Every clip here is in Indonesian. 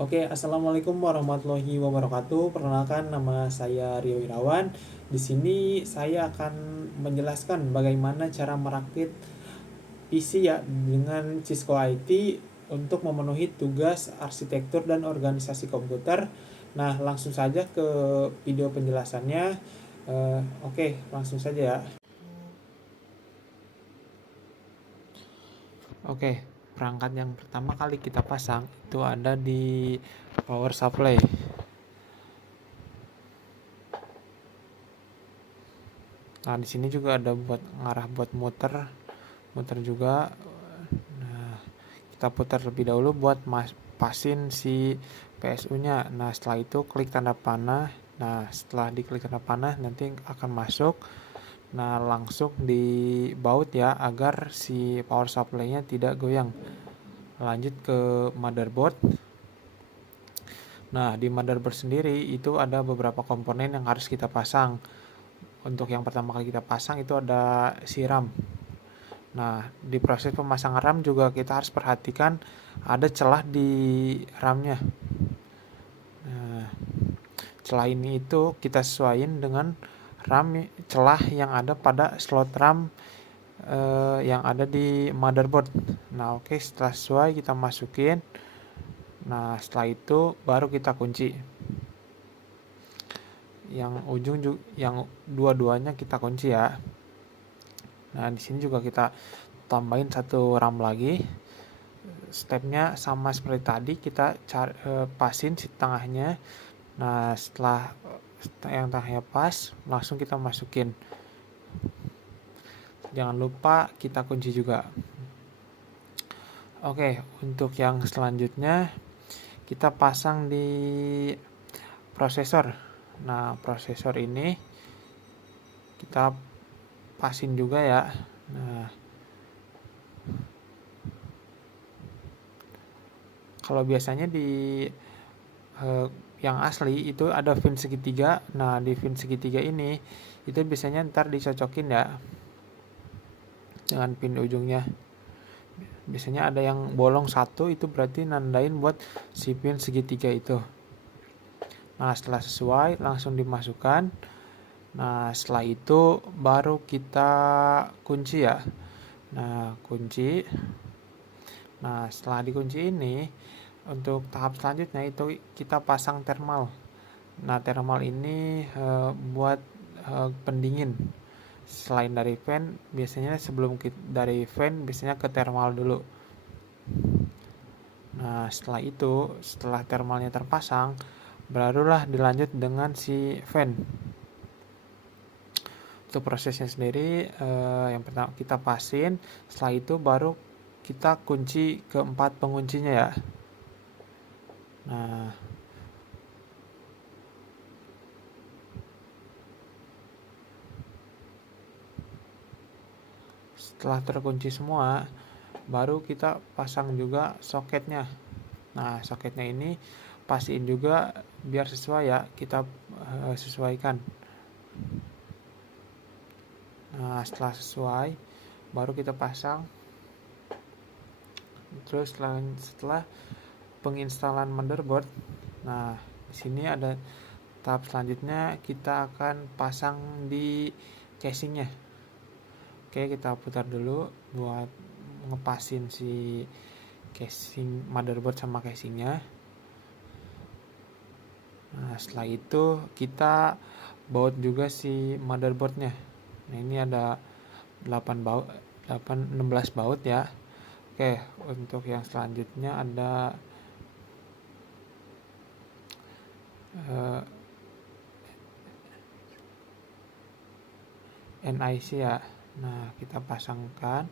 Oke, assalamualaikum warahmatullahi wabarakatuh. Perkenalkan, nama saya Rio Irawan. Di sini saya akan menjelaskan bagaimana cara merakit PC ya dengan Cisco IT untuk memenuhi tugas arsitektur dan organisasi komputer. Nah, langsung saja ke video penjelasannya. Oke, langsung saja ya. Oke, perangkat yang pertama kali kita pasang itu ada di power supply. Nah, di sini juga ada buat ngarah buat muter juga. Nah, kita putar lebih dahulu buat pasin si PSU-nya. Nah, setelah itu klik tanda panah. Nah, setelah diklik tanda panah nanti akan masuk. Nah, langsung dibaut ya agar si power supply-nya tidak goyang. Lanjut ke motherboard. Nah, di motherboard sendiri itu ada beberapa komponen yang harus kita pasang. Untuk yang pertama kali kita pasang itu ada si RAM. Nah, di proses pemasangan RAM juga kita harus perhatikan ada celah di RAM-nya. Nah, celah ini itu kita sesuaiin dengan RAM celah yang ada pada slot RAM yang ada di motherboard. Nah, oke, setelah sesuai kita masukin. Nah, setelah itu baru kita kunci. Yang ujung juga, yang dua-duanya kita kunci ya. Nah, di sini juga kita tambahin satu RAM lagi. Stepnya sama seperti tadi, kita pasin si tengahnya. Nah, setelah yang tengahnya pas, langsung kita masukin. Jangan lupa kita kunci juga. Oke, untuk yang selanjutnya kita pasang di prosesor. Nah, prosesor ini kita pasin juga ya. Nah, kalau biasanya di yang asli itu ada pin segitiga. Nah, di pin segitiga ini itu biasanya ntar dicocokin ya dengan pin ujungnya. Biasanya ada yang bolong satu, itu berarti nandain buat si pin segitiga itu. Nah, setelah sesuai langsung dimasukkan. Nah, setelah itu baru kita kunci ya. Nah, kunci. Nah, setelah dikunci ini, untuk tahap selanjutnya itu kita pasang thermal. Nah, thermal ini buat pendingin. Selain dari fan, biasanya sebelum dari fan biasanya ke thermal dulu. Nah, setelah thermalnya terpasang, barulah dilanjut dengan si fan. Untuk prosesnya sendiri, yang pertama kita pasin, setelah itu baru kita kunci keempat penguncinya ya. Nah, setelah terkunci semua, baru kita pasang juga soketnya. Nah, soketnya ini pastiin juga biar sesuai ya, kita sesuaikan. Nah, setelah sesuai baru kita pasang. Terus setelah penginstalan motherboard, nah di sini ada tahap selanjutnya, kita akan pasang di casingnya. Oke, kita putar dulu buat ngepasin si casing motherboard sama casingnya. Nah, setelah itu kita baut juga si motherboardnya. Nah, ini ada 16 baut ya. Oke, untuk yang selanjutnya ada NIC ya. Nah, kita pasangkan.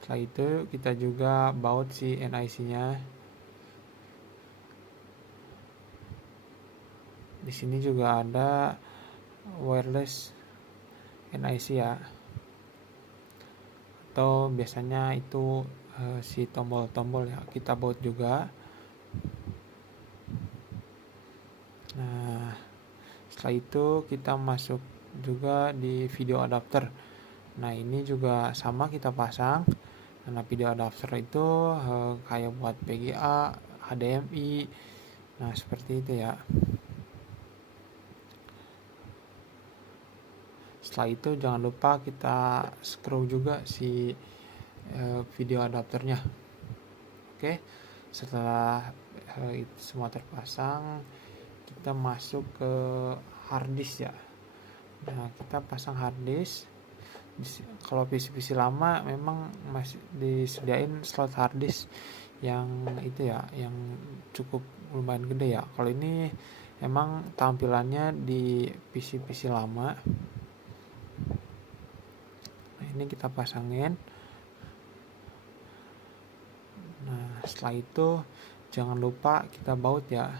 Setelah itu kita juga baut si NIC-nya. Di sini juga ada wireless NIC ya. Atau biasanya itu si tombol-tombol ya, kita baut juga. Nah, setelah itu kita masuk juga di video adapter. Nah, ini juga sama kita pasang. Nah, video adapter itu kayak buat VGA, HDMI. Nah, seperti itu ya. Setelah itu jangan lupa kita screw juga si video adapternya. Oke, setelah itu semua terpasang, kita masuk ke harddisk ya. Nah, kita pasang harddisk. Kalau PC-PC lama memang masih disediain slot harddisk yang itu ya, yang cukup lumayan gede ya. Kalau ini emang tampilannya di PC-PC lama. Nah, ini kita pasangin. Nah, setelah itu jangan lupa kita baut ya.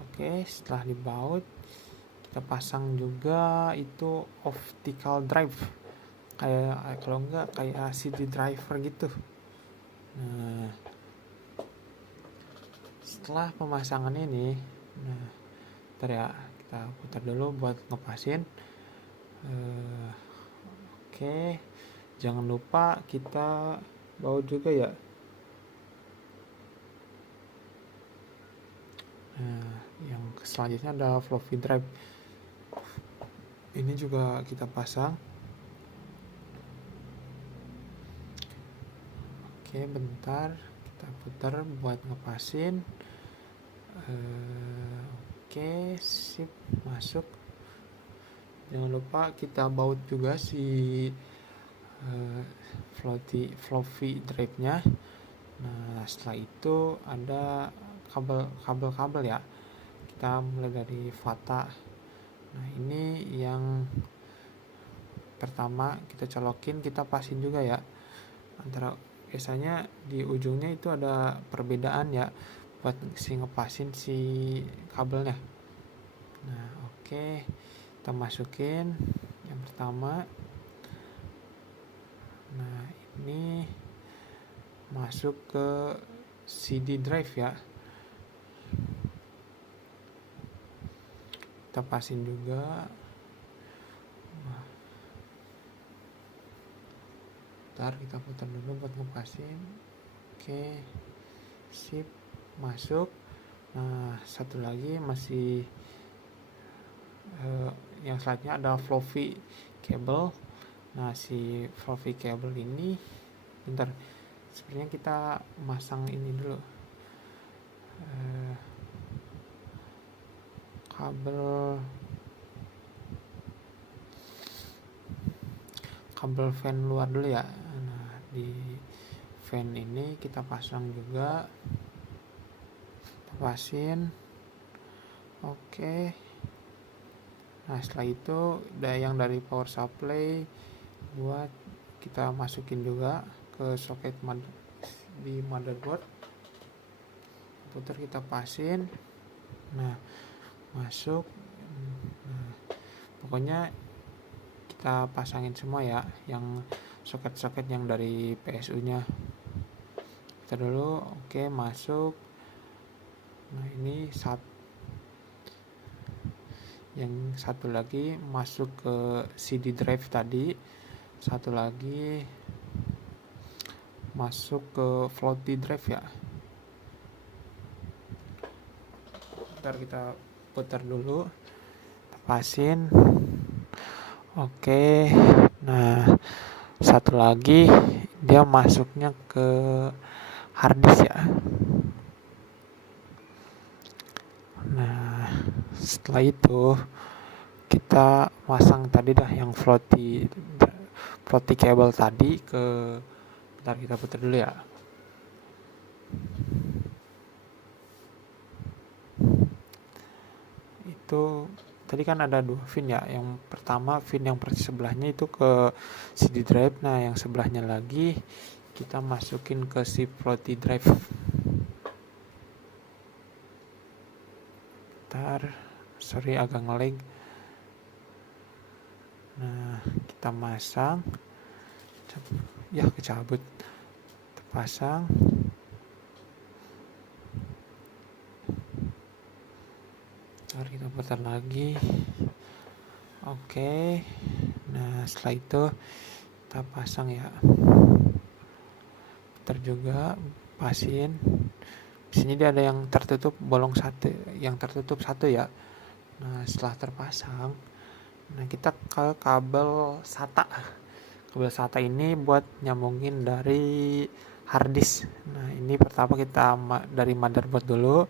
Oke, setelah dibaut kita pasang juga itu optical drive, kayak kalau enggak kayak CD driver gitu. Nah, setelah pemasangan ini, nah ntar ya kita putar dulu buat ngepasin. Oke, jangan lupa kita baut juga ya. Nah, yang selanjutnya ada floppy drive. Ini juga kita pasang. Oke, bentar kita putar buat ngepasin. Oke, sip, masuk. Jangan lupa kita baut juga si floppy drive-nya. Nah, setelah itu ada kabel ya. Kita mulai dari SATA. Nah, ini yang pertama kita colokin, kita pasin juga ya. Antara biasanya di ujungnya itu ada perbedaan ya buat ngepasin si kabelnya. Nah, oke, kita masukin yang pertama. Nah, ini masuk ke CD drive ya. Kita pasin juga. Ntar kita putar dulu buat ngepasin. Oke, sip, masuk. Nah, satu lagi masih yang selanjutnya ada floppy cable. Nah, si floppy cable ini bentar, sebenarnya kita masang ini dulu, kabel fan luar dulu ya. Nah, di fan ini kita pasang juga, kita pasin. Oke. Nah, setelah itu yang dari power supply buat kita masukin juga ke soket di motherboard. Putar, kita pasin. Nah, masuk. Nah, pokoknya kita pasangin semua ya, yang soket-soket yang dari PSU nya kita dulu. Oke, masuk. Nah, ini yang satu lagi masuk ke CD drive tadi, satu lagi masuk ke floppy drive ya. Ntar kita putar dulu, pasin. Oke, nah satu lagi dia masuknya ke harddisk ya. Nah, setelah itu kita pasang tadi dah yang floppy cable tadi ke, bentar kita putar dulu ya. Itu tadi kan ada dua pin ya. Yang pertama pin yang sebelahnya itu ke CD drive. Nah, yang sebelahnya lagi kita masukin ke si floppy drive. Sorry agak ngelag. Nah, kita masang ya, kecabut, terpasang. Ntar kita putar lagi. Oke, nah setelah itu kita pasang ya. Putar juga, pasin. Di sini dia ada yang tertutup bolong satu, yang tertutup satu ya. Nah, setelah terpasang, nah kita ke kabel SATA. Kabel SATA ini buat nyambungin dari harddisk. Nah, ini pertama kita dari motherboard dulu,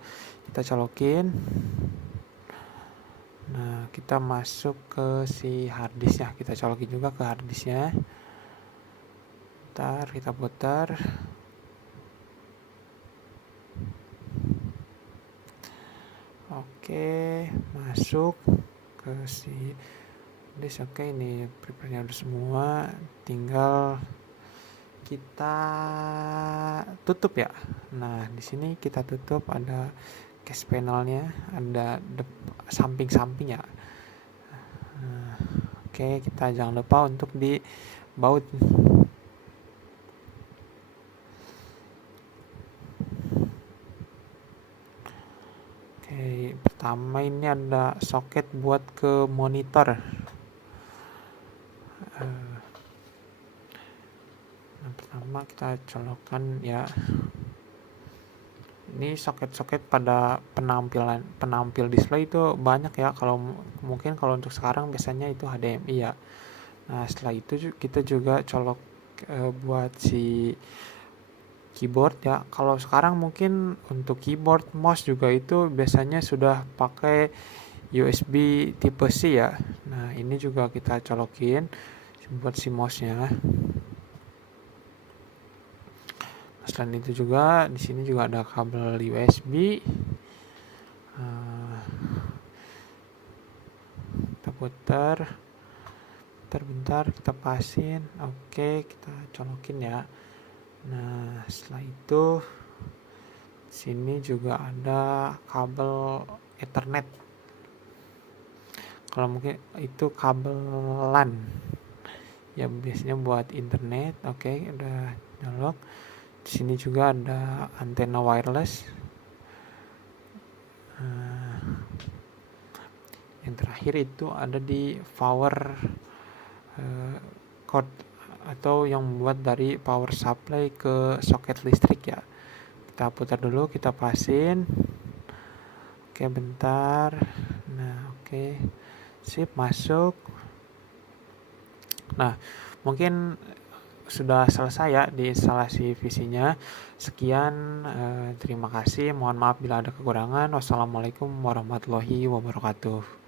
kita colokin. Nah, kita masuk ke si harddisknya, kita colokin juga ke harddisknya. Ntar kita putar. Oke, masuk ke si disk. Oke, ini prepare-nya udah semua, tinggal kita tutup ya. Nah, di sini kita tutup, ada case panelnya, ada samping-samping ya. Nah, oke, kita jangan lupa untuk di baut. Oke, pertama ini ada soket buat ke monitor. Nah, pertama kita colokkan ya. Ini soket-soket pada penampil display itu banyak ya. Kalau mungkin kalau untuk sekarang biasanya itu HDMI ya. Nah, setelah itu kita juga colok buat si keyboard ya. Kalau sekarang mungkin untuk keyboard, mouse juga itu biasanya sudah pakai USB tipe C ya. Nah, ini juga kita colokin buat si mouse-nya. Selain itu juga di sini juga ada kabel USB. Kita putar bentar, kita pasin. Oke, kita colokin ya. Nah, setelah itu sini juga ada kabel Ethernet. Kalau mungkin itu kabel LAN ya, biasanya buat internet. Oke, udah nyolok. Di sini juga ada antena wireless. Yang terakhir itu ada di power cord atau yang membuat dari power supply ke soket listrik ya. Kita putar dulu, kita pasin. Oke, bentar. Nah, oke, sip, masuk. Nah, mungkin sudah selesai ya di instalasi PC-nya. Sekian, terima kasih. Mohon maaf bila ada kekurangan. Wassalamualaikum warahmatullahi wabarakatuh.